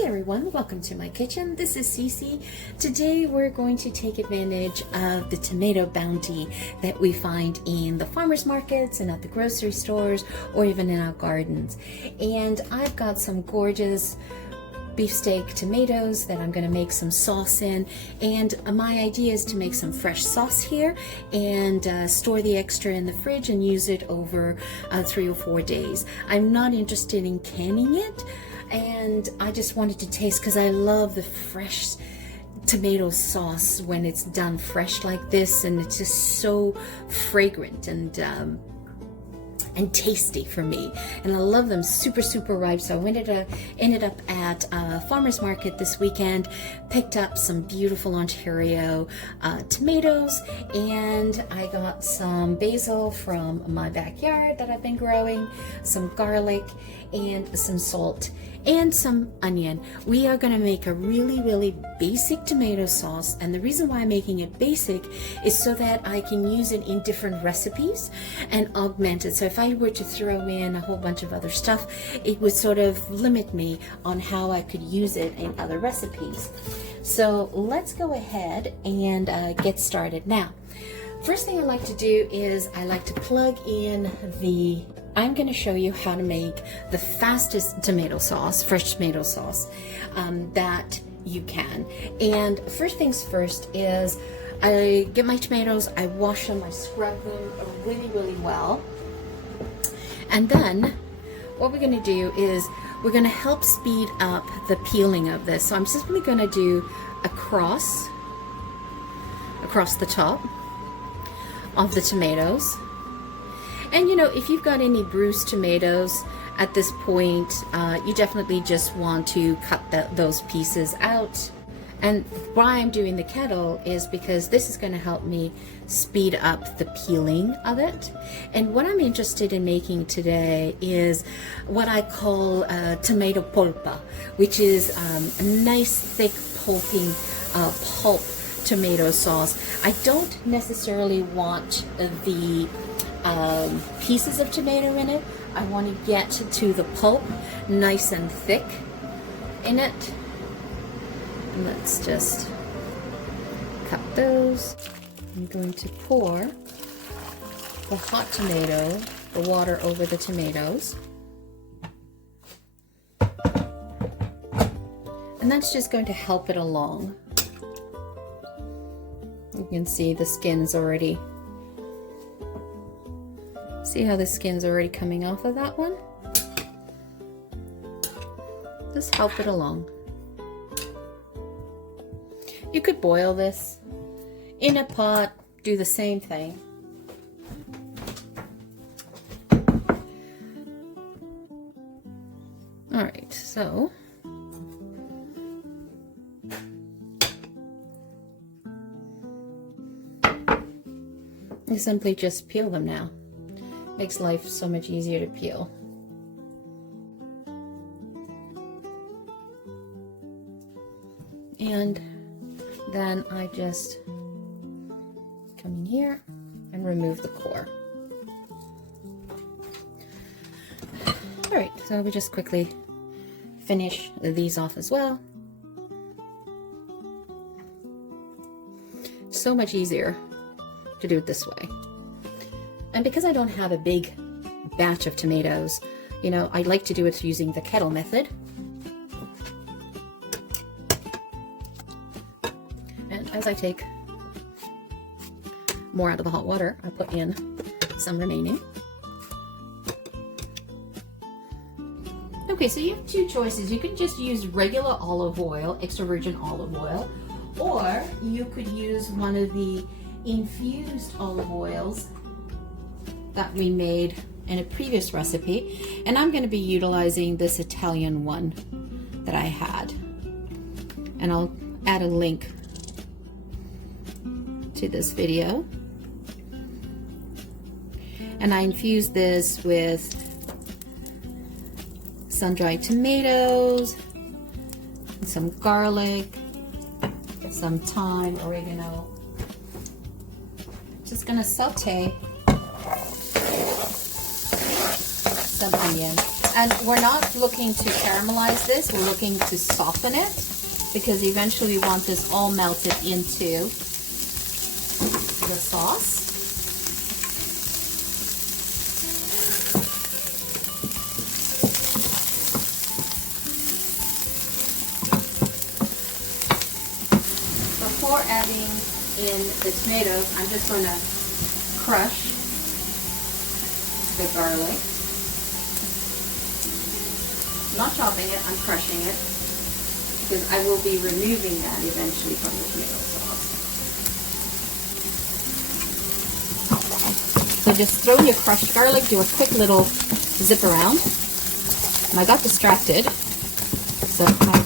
Hey everyone, welcome to my kitchen. This is Cece. Today we're going to take advantage of the tomato bounty that we find in the farmers markets and at the grocery stores or even in our gardens. And I've got some gorgeous beefsteak tomatoes that I'm going to make some sauce in, and my idea is to make some fresh sauce here and store the extra in the fridge and use it over 3 or 4 days. I'm not interested in canning it, and I just wanted to taste, because I love the fresh tomato sauce when it's done fresh like this, and it's just so fragrant and tasty for me, and I love them super ripe. So I ended up at a farmer's market this weekend, picked up some beautiful Ontario tomatoes, and I got some basil from my backyard that I've been growing, some garlic, and some salt and some onion. We are going to make a really basic tomato sauce, and the reason why I'm making it basic is so that I can use it in different recipes and augment it. So if I were to throw in a whole bunch of other stuff, it would sort of limit me on how I could use it in other recipes. So let's go ahead and get started. Now, first thing I like to do is I like to plug in I'm going to show you how to make the fastest tomato sauce, fresh tomato sauce, that you can. And first things first is I get my tomatoes, I wash them, I scrub them really well. And then what we're going to do is we're going to help speed up the peeling of this. So I'm simply going to do across the top of the tomatoes. And you know, if you've got any bruised tomatoes at this point, you definitely just want to cut those pieces out. And why I'm doing the kettle is because this is going to help me speed up the peeling of it. And what I'm interested in making today is what I call tomato polpa, which is a nice thick pulping pulp tomato sauce. I don't necessarily want the pieces of tomato in it. I want to get to the pulp nice and thick in it. And let's just cut those. I'm going to pour the hot tomato, the water over the tomatoes. And that's just going to help it along. You can see the skin's already. See how the skin's already coming off of that one? Just help it along. You could boil this in a pot, do the same thing. All right, so you simply just peel them now. Makes life so much easier to peel. And then I just come in here and remove the core. All right, so we just quickly finish these off as well. So much easier to do it this way. And because I don't have a big batch of tomatoes, you know, I like to do it using the kettle method. And as I take more out of the hot water, I put in some remaining. Okay, so you have two choices. You can just use regular olive oil, extra virgin olive oil, or you could use one of the infused olive oils that we made in a previous recipe, and I'm going to be utilizing this Italian one that I had, and I'll add a link to this video. And I infused this with sun-dried tomatoes, some garlic, some thyme, oregano. Just going to saute some onion. And we're not looking to caramelize this, we're looking to soften it, because eventually we want this all melted into the sauce. Before adding in the tomatoes, I'm just going to crush the garlic. Not chopping it, I'm crushing it, because I will be removing that eventually from the tomato sauce. So just throw your crushed garlic, do a quick little zip around. And I got distracted, so my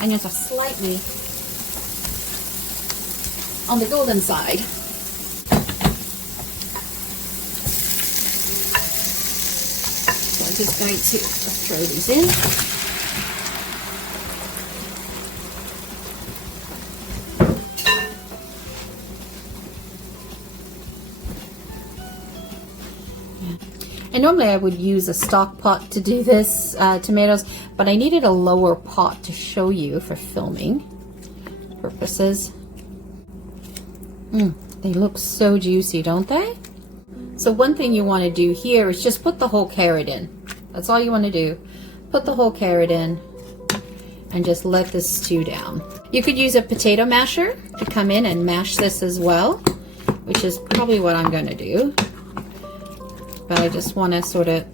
onions are slightly on the golden side. So I'm just going to throw these in. And normally I would use a stock pot to do this tomatoes, but I needed a lower pot to show you for filming purposes. They look so juicy, don't they? So one thing you want to do here is just put the whole carrot in. That's all you want to do. Put the whole carrot in and just let this stew down. You could use a potato masher to come in and mash this as well, which is probably what I'm going to do. But I just want to sort of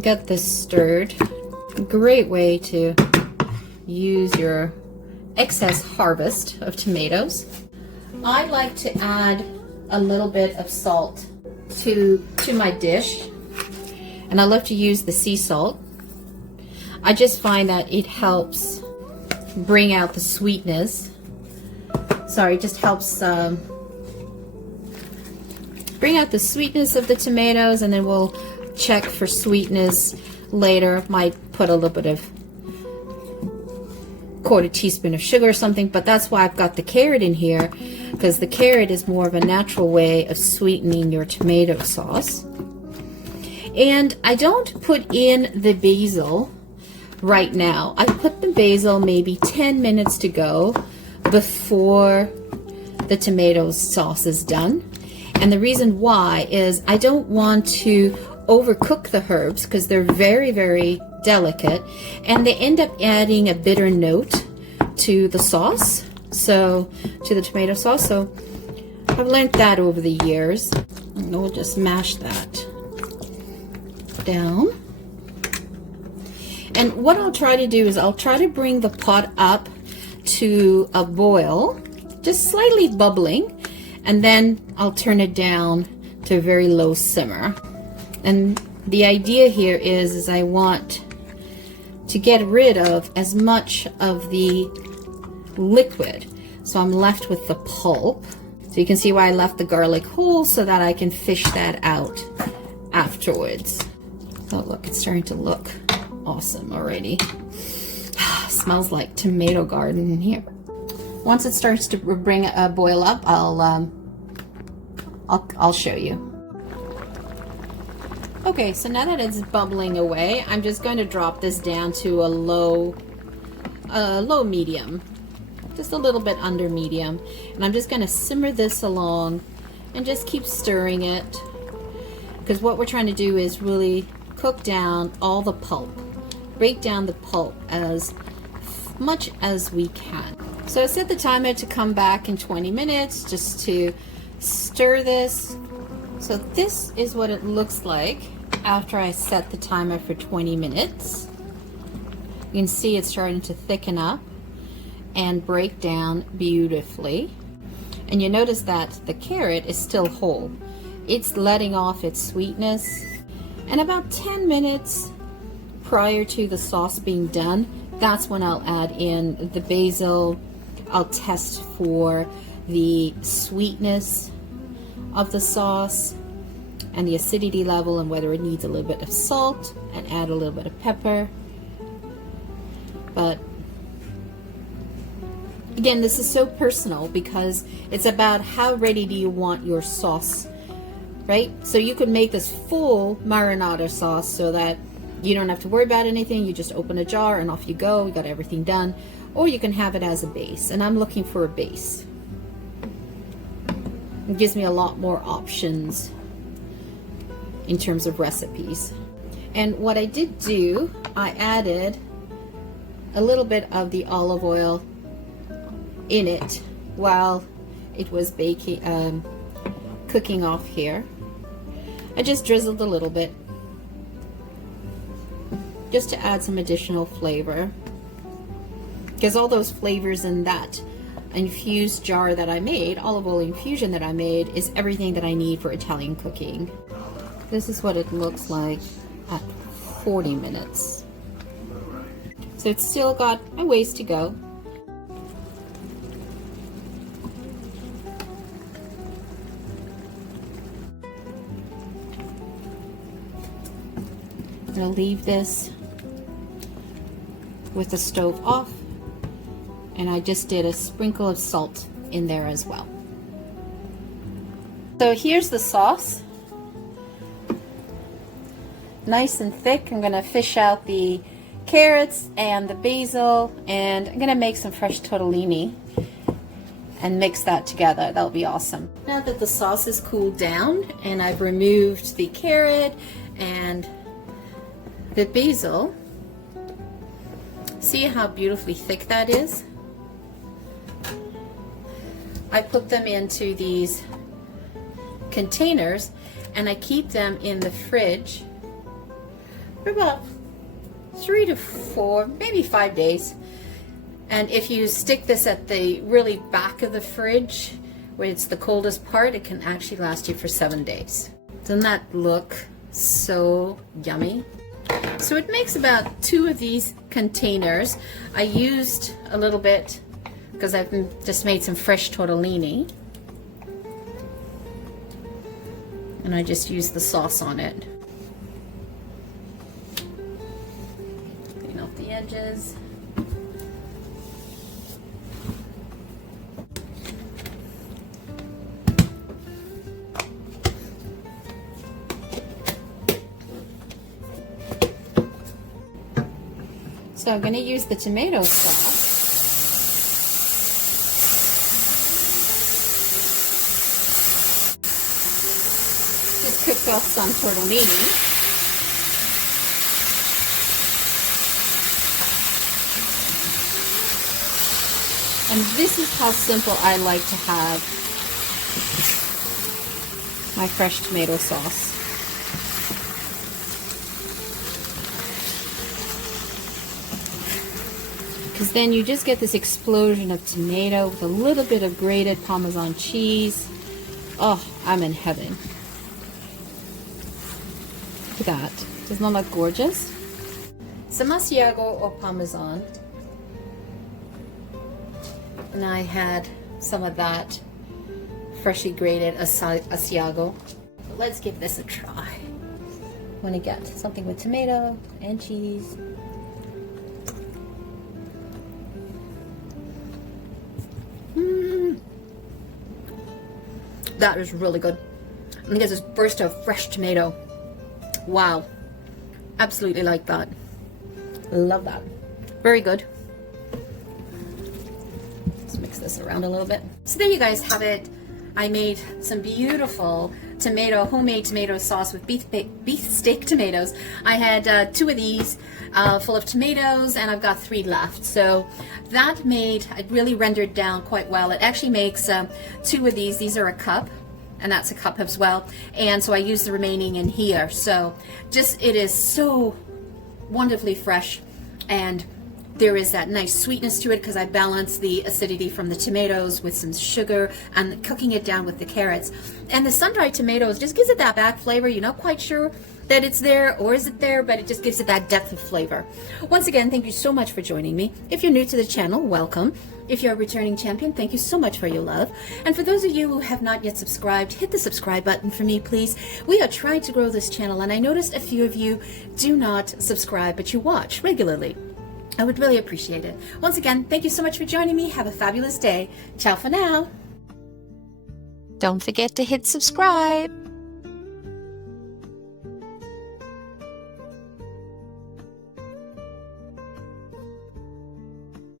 get this stirred. A great way to use your excess harvest of tomatoes. I like to add a little bit of salt to my dish, and I love to use the sea salt. I just find that it helps bring out the sweetness. Sorry, it just helps bring out the sweetness of the tomatoes, and then we'll check for sweetness later. Might put a little bit of quarter teaspoon of sugar or something, but that's why I've got the carrot in here, because the carrot is more of a natural way of sweetening your tomato sauce. And I don't put in the basil right now. I put the basil maybe 10 minutes to go before the tomato sauce is done. And the reason why is I don't want to overcook the herbs, because they're very, very delicate, and they end up adding a bitter note to the sauce, so to the tomato sauce. So I've learned that over the years. And we'll just mash that down. And what I'll try to do is I'll try to bring the pot up to a boil, just slightly bubbling, and then I'll turn it down to a very low simmer. And the idea here is I want to get rid of as much of the liquid, so I'm left with the pulp. So you can see why I left the garlic whole, so that I can fish that out afterwards. Oh look, it's starting to look awesome already. Smells like tomato garden in here. Once it starts to bring a boil up, I'll show you. Okay, so now that it's bubbling away, I'm just going to drop this down to a low medium, just a little bit under medium, and I'm just going to simmer this along and just keep stirring it, because what we're trying to do is really cook down all the pulp, break down the pulp as much as we can. So I set the timer to come back in 20 minutes just to stir this. So this is what it looks like after I set the timer for 20 minutes. You can see it's starting to thicken up and break down beautifully. And you notice that the carrot is still whole. It's letting off its sweetness. And about 10 minutes prior to the sauce being done, that's when I'll add in the basil. I'll test for the sweetness of the sauce and the acidity level, and whether it needs a little bit of salt, and add a little bit of pepper. But again, this is so personal, because it's about how ready do you want your sauce, right? So you could make this full marinara sauce so that You don't have to worry about anything. You just open a jar and off you go. You got everything done. Or you can have it as a base, and I'm looking for a base. It gives me a lot more options in terms of recipes. And what I did do, I added a little bit of the olive oil in it while it was baking, cooking off here. I just drizzled a little bit just to add some additional flavor, because all those flavors in that infused jar that I made, olive oil infusion that I made, is everything that I need for Italian cooking. This is what it looks like at 40 minutes. So it's still got a ways to go. I'm gonna leave this with the stove off, and I just did a sprinkle of salt in there as well. So here's the sauce. Nice and thick. I'm gonna fish out the carrots and the basil, and I'm gonna make some fresh tortellini and mix that together. That'll be awesome. Now that the sauce is cooled down and I've removed the carrot and the basil, see how beautifully thick that is? I put them into these containers and I keep them in the fridge for about 3 to 4, maybe 5 days. And if you stick this at the really back of the fridge, where it's the coldest part, it can actually last you for 7 days. Doesn't that look so yummy? So it makes about 2 of these containers. I used a little bit because I've just made some fresh tortellini, and I just used the sauce on it. Clean off the edges. So I'm going to use the tomato sauce. Just cooked off some tortellini. And this is how simple I like to have my fresh tomato sauce. Because then you just get this explosion of tomato with a little bit of grated Parmesan cheese. Oh, I'm in heaven. Look at that. Doesn't that look gorgeous? Some Asiago or Parmesan. And I had some of that freshly grated Asiago. Let's give this a try. I want to get something with tomato and cheese. That is really good. And it gets this burst of fresh tomato. Wow. Absolutely like that. Love that. Very good. Let's mix this around a little bit. So there you guys have it. I made some beautiful homemade tomato sauce with beef steak tomatoes. I had 2 of these full of tomatoes, and I've got 3 left. So that it really rendered down quite well. It actually makes 2 of these. These are a cup, and that's a cup as well. And so I used the remaining in here. So it is so wonderfully fresh, and there is that nice sweetness to it because I balanced the acidity from the tomatoes with some sugar and cooking it down with the carrots. And the sun-dried tomatoes just gives it that back flavor. You're not quite sure that it's there or is it there, but it just gives it that depth of flavor. Once again, thank you so much for joining me. If you're new to the channel, welcome. If you're a returning champion, thank you so much for your love. And for those of you who have not yet subscribed, hit the subscribe button for me, please. We are trying to grow this channel, and I noticed a few of you do not subscribe, but you watch regularly. I would really appreciate it. Once again, thank you so much for joining me. Have a fabulous day. Ciao for now. Don't forget to hit subscribe.